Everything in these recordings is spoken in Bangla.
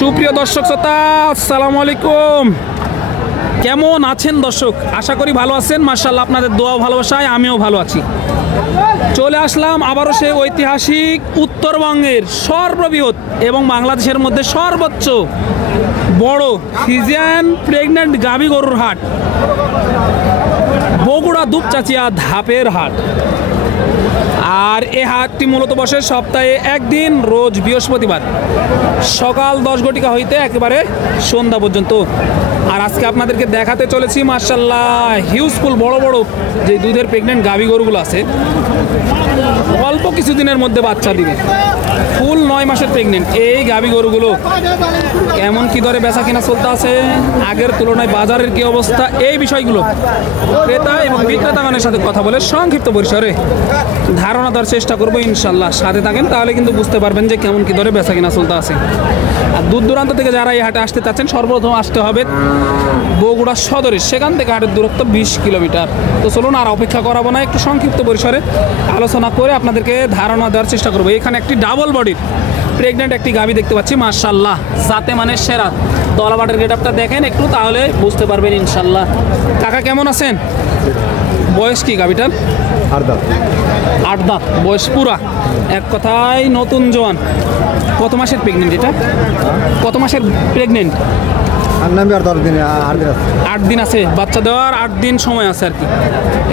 সুপ্রিয় দর্শক শ্রোতা, আসসালামু আলাইকুম। কেমন আছেন দর্শক? আশা করি ভালো আছেন। মাশাআল্লাহ, আপনাদের দোয়া ভালোবাসায় আমিও ভালো আছি। চলে আসলাম আবারও সেই ঐতিহাসিক উত্তরবঙ্গের সর্ববৃহৎ এবং বাংলাদেশের মধ্যে সর্বোচ্চ বড় ফ্রিজিয়ান প্রেগন্যান্ট গাভী গরুর হাট, বগুড়া দুপচাচিয়া ধাপের হাট। আর এই হাটটি মূলত বসে সপ্তাহে একদিন, রোজ বৃহস্পতিবার সকাল 10 ঘটিকা হইতে একেবারে সন্ধ্যা পর্যন্ত। আর আজকে আপনাদেরকে দেখাতে চলেছি মাশাআল্লাহ হিউজফুল বড় বড় যে দুধের প্রেগনেন্ট গাভী গরুগুলো আছে, অল্প কিছুদিনের মধ্যে বাচ্চা দিবে, ফুল 9 মাসের প্রেগনেন্ট এই গাভী গরুগুলো কেমন কি দরে বেচা কিনা চলতে আছে, আগের তুলনায় বাজারের কি অবস্থা, এই বিষয়গুলো ক্রেতা এবং বিক্রেতাগণের সাথে কথা বলে সংক্ষিপ্ত পরিসরে ধারণা দেওয়ার চেষ্টা করবো ইনশাল্লাহ। সাথে থাকেন, তাহলে কিন্তু বুঝতে পারবেন যে কেমন কি দরে বেচা কিনা চলতে আছে। আর দূর দূরান্ত থেকে যারা এই হাটে আসতে চাচ্ছেন, সর্বপ্রথম আসতে হবে বগুড়া সদরে, সেখান থেকে হাটের দূরত্ব 20 কিলোমিটার। তো চলুন আর অপেক্ষা করাবো না, একটু সংক্ষিপ্ত পরিসরে আলোচনা করে আপনাদেরকে ধারণা দেওয়ার চেষ্টা করবো। এখানে একটি ডাবল বডির প্রেগনেন্ট একটি গাভী দেখতে পাচ্ছি মাশাআল্লাহ, যাতে মানে সেরা। তলাবাটের গেটআপটা দেখেন একটু, তাহলে বুঝতে পারবেন ইনশাল্লাহ। কাকা কেমন আছেন? বয়স কি গাভীটার? 8 দাঁত বয়স পুরা, এক কথায় নতুন জোয়ান। কত মাসের প্রেগনেন্ট এটা? কত মাসের প্রেগনেন্ট? 8 দিন আছে, বাচ্চা দেওয়ার 8 দিন সময় আছে আর কি,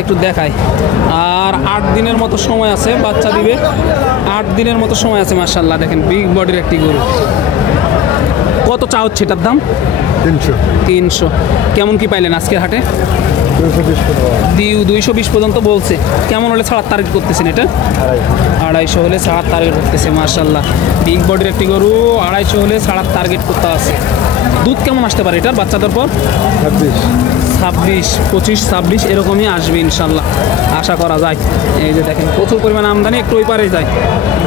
একটু দেখায়। আর 8 দিনের মতো সময় আছে, বাচ্চা দিবে 8 দিনের মতো সময় আছে মাশাআল্লাহ। দেখেন বিগ বডির একটি গরু। কত চা হচ্ছে এটার দাম? 300। কেমন কি পাইলেন আজকের হাটে? 220 পর্যন্ত বলছে। কেমন হলে ছাড়ার টার্গেট করতেছেন এটা? 250 হলে ছাড়ার টার্গেট করতেছে মাশাআল্লাহ। বিগ বডির একটি গরু, 250 হলে ছাড়ার টার্গেট করতে আছে। দুধ কেমন আসতে পারে এটার বাচ্চা দেওয়ার পর? 26, 25-26 এরকমই আসবে ইনশাল্লাহ, আশা করা যায়। এই যে দেখেন প্রচুর পরিমাণ আমদানি, একটু ওই পারে যায়।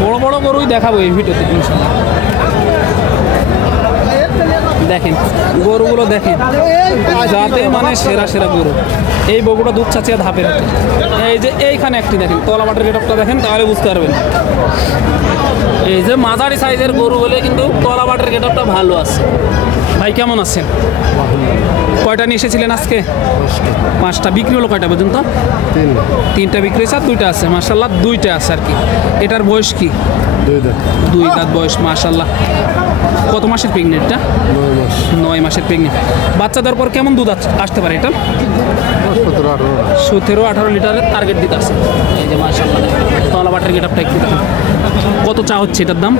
বড় বড় গরুই দেখাবো এই ভিডিওতে ইনশাল্লাহ। দেখেন গরুগুলো দেখেন, যাতে মানে সেরা সেরা গরু এই বগুড়া দুপচাচিয়া ধাপের হাটে। এই যে এইখানে একটি দেখেন, তলাবাটের গেটআপটা দেখেন, তাহলে বুঝতে পারবেন। এই যে মাঝারি সাইজের গরু হলে কিন্তু তলাবাটের গেটআপটা ভালো আছে। ভাই কেমন আছেন? কয়টা নিয়ে এসেছিলেন আজকে? 5টা। বিক্রি হলো কয়টা পর্যন্ত? 3টা বিক্রি হয়েছে, আর 2টা আছে মাশাআল্লাহ। 2টা আছে আর কি। এটার বয়স কি? 2 দাঁত বয়স মাশাআল্লাহ। কত মাসের প্রেগনেন্টটা? 9 মাসের প্রেগনেন্ট। বাচ্চা দেওয়ার পর কেমন দুধ আসতে পারে এটা? 17-18 লিটারের টার্গেট দিতে আছে। এই যে মাশাআল্লাহ তলাবাটের গেটআপটা একটু দেখুন। কত চা হচ্ছে এটার দাম?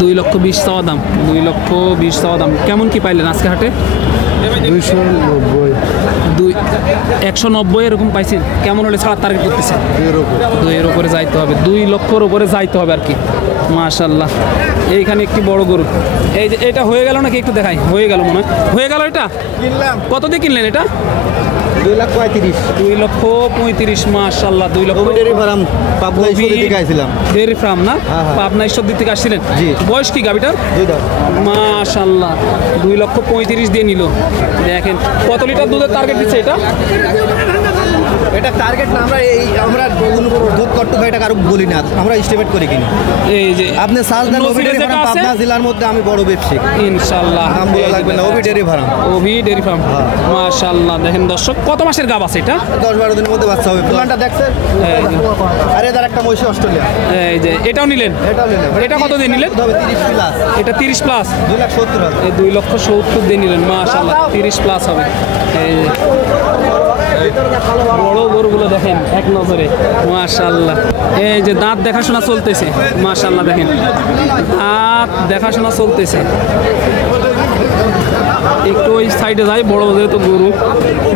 2,20,000 চাওয়া দাম। 2,20,000 চাওয়া দাম। কেমন কি পাইলেন আজকে হাটে? 190 এরকম পাইছেন। কেমন হলে ছাড়ার টার্গেট করতেছেন? 2 উপরে যাইতে হবে, 2 লক্ষর উপরে যাইতে হবে আর কি মাশাআল্লাহ। এইখানে একটি বড় গরু, এই যে এটা হয়ে গেল নাকি? একটু দেখাই। হয়ে গেল মনে হয়, হয়ে গেল। এটা কত দিয়ে কিনলেন এটা? 2,35,000 মাশাআল্লাহ। 2 লক্ষ। ডেরি ফার্ম পাবনা ঈশ্বরদী থেকে আইছিলাম। ডেরি ফার্ম না? পাবনা ঈশ্বরদী থেকে আসছিলেন। বয়স কি গাভীটার? মাশাআল্লাহ 2,35,000 দিয়ে নিল। দেখেন কত লিটার দুধের টার্গেট দিচ্ছে এটা? এটা টার্গেট না, আমরা দুধ কট্টু খাই, এটা কারো বলি না, আমরা এস্টিমেট করে কিনি। এই যে আপনি সাজ দেন ওবি ডেরি ফার্ম, পাবনা জেলার মধ্যে আমি বড় ব্যবসায়ী ইনশাআল্লাহ। নাম বলা লাগবে না, OB dairy farm. OB dairy farm মাশাআল্লাহ। দেখেন দর্শক কত মাসের গাব আছে এটা? 10-12 দিনের মধ্যে বাচ্চা হবে। প্ল্যানটা দেখছেন? আরে এদার একটা মহিষ অস্ট্রেলিয়া। এই যে এটাও নিলেন? এটাও নিলেন। এটা কত দিয়ে নিলেন? 30 প্লাস। এটা 30 প্লাস। 2,70,000। এই 2,70,000 দিয়ে নিলেন মাশাআল্লাহ। 30 প্লাস হবে। এই যে বড় গরুগুলো দেখেন এক নজরে মাশাআল্লাহ। এই যে দাঁত দেখাশোনা চলতেছে মাশাআল্লাহ। দেখেন দাঁত দেখাশোনা চলতেছে। একটু ওই সাইডে যাই, বড় যেহেতু গরু।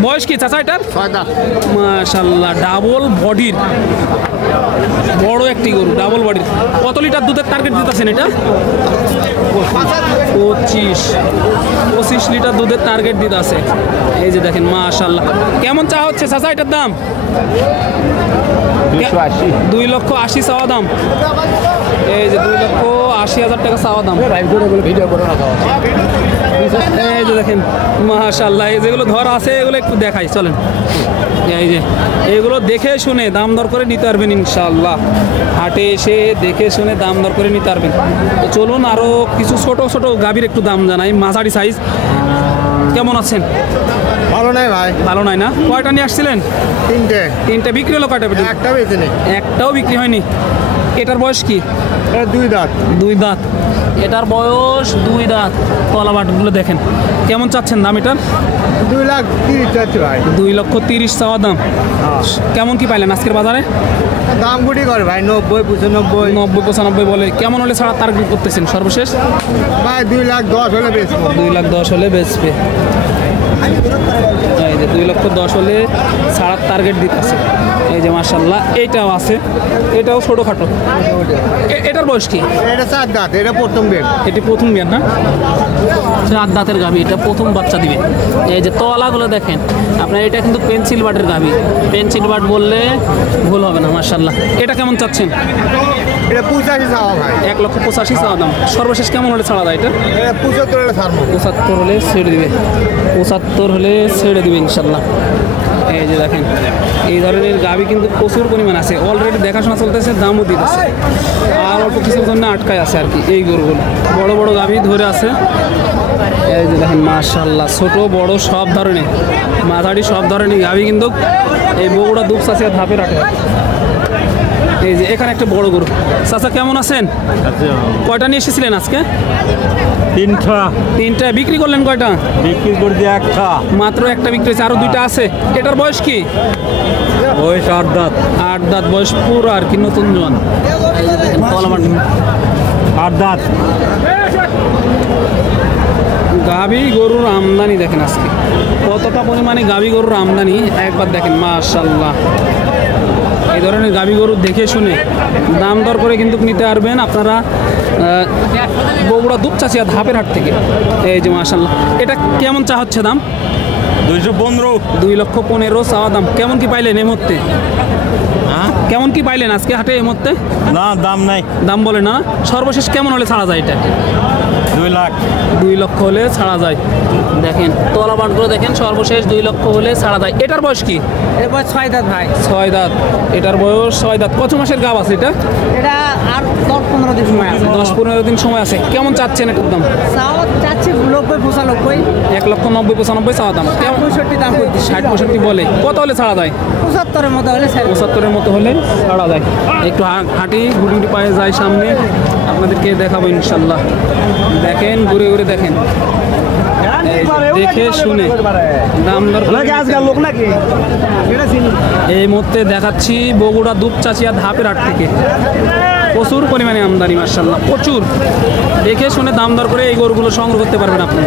বয়স কি চাচা এটার? 6 দাঁত মাশাআল্লাহ। ডাবল বডির বড় একটি গরু, ডাবল বডির। কত লিটার দুধের টার্গেট দিতেছেন এটা? 25 লিটার দুধের টার্গেট দিতে আছে। এই যে দেখেন মাশাআল্লাহ। কেমন চা হচ্ছে চাচা এটার দাম? 2,80,000 চাওয়া দাম। এই যে 2,80,000 80,000 টাকা চাওয়া দাম। ভিডিও করে রাখা এই যে দেখেন মাশাআল্লাহ, এই যেগুলো ধর আছে এগুলো একটু দেখাই চলেন। এই যে এগুলো দেখে শুনে দাম দর করে নিতে পারবেন ইনশাআল্লাহ। হাটে এসে দেখে শুনে দাম দর করে নিতে পারবেন। তো চলুন আরও কিছু ছোট ছোট গাভীর একটু দাম জানাই। মাঝারি সাইজ কেমন আছেন? ভালো নাই ভাই, ভালো নাই না? কয়টা নিয়ে আসছিলেন? তিনটে বিক্রি হলো কয়টা? একটা বেশি নেই, একটাও বিক্রি হয়নি। এটার বয়স কি? 2 দাঁত। 2 দাঁত। এটার বয়স 2 দাঁত। তলা বাটগুলো দেখেন। কেমন চাচ্ছেন দাম এটার? 2,30,000 চাচ্ছি ভাই। 2,30,000 চাওয়া দাম। কেমন কি পাইলেন আজকের বাজারে? দাম গুটি করে ভাই 90, 95। 90-95 বলে। কেমন হলে ছাড়া টার্গেট করতেছেন সর্বশেষ? ভাই 2,10,000 হলে বেচবো। 2,10,000 হলে বেচবে। এই যে 2,10,000 হলে ছাড়ার টার্গেট দিতেছে। এই যে মাশাআল্লাহ, এইটাও আছে, এটাও ছোটোখাটো। এটার বয়স কি? এটা 4 দাঁত, এটা প্রথম বের। এটি প্রথম বিয়ার না? 4 দাঁতের গাভী, এটা প্রথম বাচ্চা দিবে। এই যে তলাগুলো দেখেন আপনার, এটা কিন্তু পেন্সিল বাটের গাভী। পেন্সিল বাট বললে ভুল হবে না। মাশাআল্লাহ, এটা কেমন চাচ্ছেন? এটা 85 চাওয়া ভাই। 1,85,000 চাওয়া দাম। সর্বশেষ কেমন হলে ছাড়া যায় এটা? এটা 75 হলে ছাড়বো। 75 হলে ছেড়ে দিবে। 75 হলে ছেড়ে দিবে ইনশাল্লাহ। এই যে দেখেন এই ধরনের গাভী কিন্তু প্রচুর পরিমাণ আছে। অলরেডি দেখাশোনা চলতেছে, দামও দিতেছে। আর অল্প কিছুর জন্য আটকায় আছে আর কি এই গরুগুলো। বড় বড় গাভী ধরে আছে। এই যে দেখেন মাশাআল্লাহ, ছোট বড় সব ধরনের, মাঝারি সব ধরনের গাভী কিন্তু এই বগুড়া দুপচাচিয়া ধাপের হাটে। এই যে এখানে একটা বড় গরু। চাচা কেমন আছেন? কয়টা নিয়ে এসেছিলেন আজকে? 3টা। বিক্রি করলেন কয়টা? বিক্রি করতে একটা, মাত্র একটা বিক্রি হয়েছে, আরো 2টা আছে। এটার বয়স কি? ওই 8 দাঁত। 8 দাঁত বয়স, পুরো আর কি নতুন জোয়ান। এই যে দেখেন তলাবাট 8 দাঁত। গাভী গরুর আমদানি দেখেন আজকে কতটা পরিমাণে গাভী গরুর আমদানি একবার দেখেন মাশাআল্লাহ। এই ধরনের গাভী গরু দেখে শুনে দাম দর করে কিন্তু নিতে পারবেন আপনারা বগুড়া দুপচাচিয়া ধাপের হাট থেকে। এই যে মাশাআল্লাহ, এটা কেমন চা হচ্ছে দাম? 215। 2,15,000 চাওয়া দাম। কেমন কি পাইলেন এই মুহূর্তে? কেমন কি পাইলেন আজকে হাটে এই মুহূর্তে? না, দাম নাই। দাম বলে না? সর্বশেষ কেমন হলে ছাড়া যায় এটা? 2 লাখ। 2 লক্ষ হলে ছাড়া যায়। দেখেন তলা বাটগুলো দেখেন, সর্বশেষ 2 লক্ষ হলে ছাড়া যায়। এটার বয়স কি? এর বয়স 6 দাঁত ভাই। 6 দাঁত। এটার বয়স 6 দাঁত। কত মাসের গাভ আছে এটা? এটা আর 10-15 দিন সময় আছে। 10-15 দিন সময় আছে। কেমন চাচ্ছেন এটার দাম? চাও চাচ্ছি 90-95। 1,90,95,000 চাওয়া দাম। কেমন? 65 দাম করছি। 60-65 বলে। কত হলে ছাড়া যায়? 75-এর মতো হলে ছাড়বো। 75-এর মতো হলে ছাড়া যায়। একটু হাঁটি গুটি গুটি পায়ে যায় সামনে, আপনাদেরকে দেখাবো ইনশাল্লাহ। দেখেন ঘুরে ঘুরে দেখেন, দেখে শুনে দাম দর লোক নাকি এই মুহূর্তে দেখাচ্ছি বগুড়া দুপচাচিয়া ধাপের হাট থেকে। প্রচুর পরিমাণে আমদানি মাশাআল্লাহ, প্রচুর। দেখে শুনে দাম দর করে এই গরুগুলো সংগ্রহ করতে পারবেন আপনি।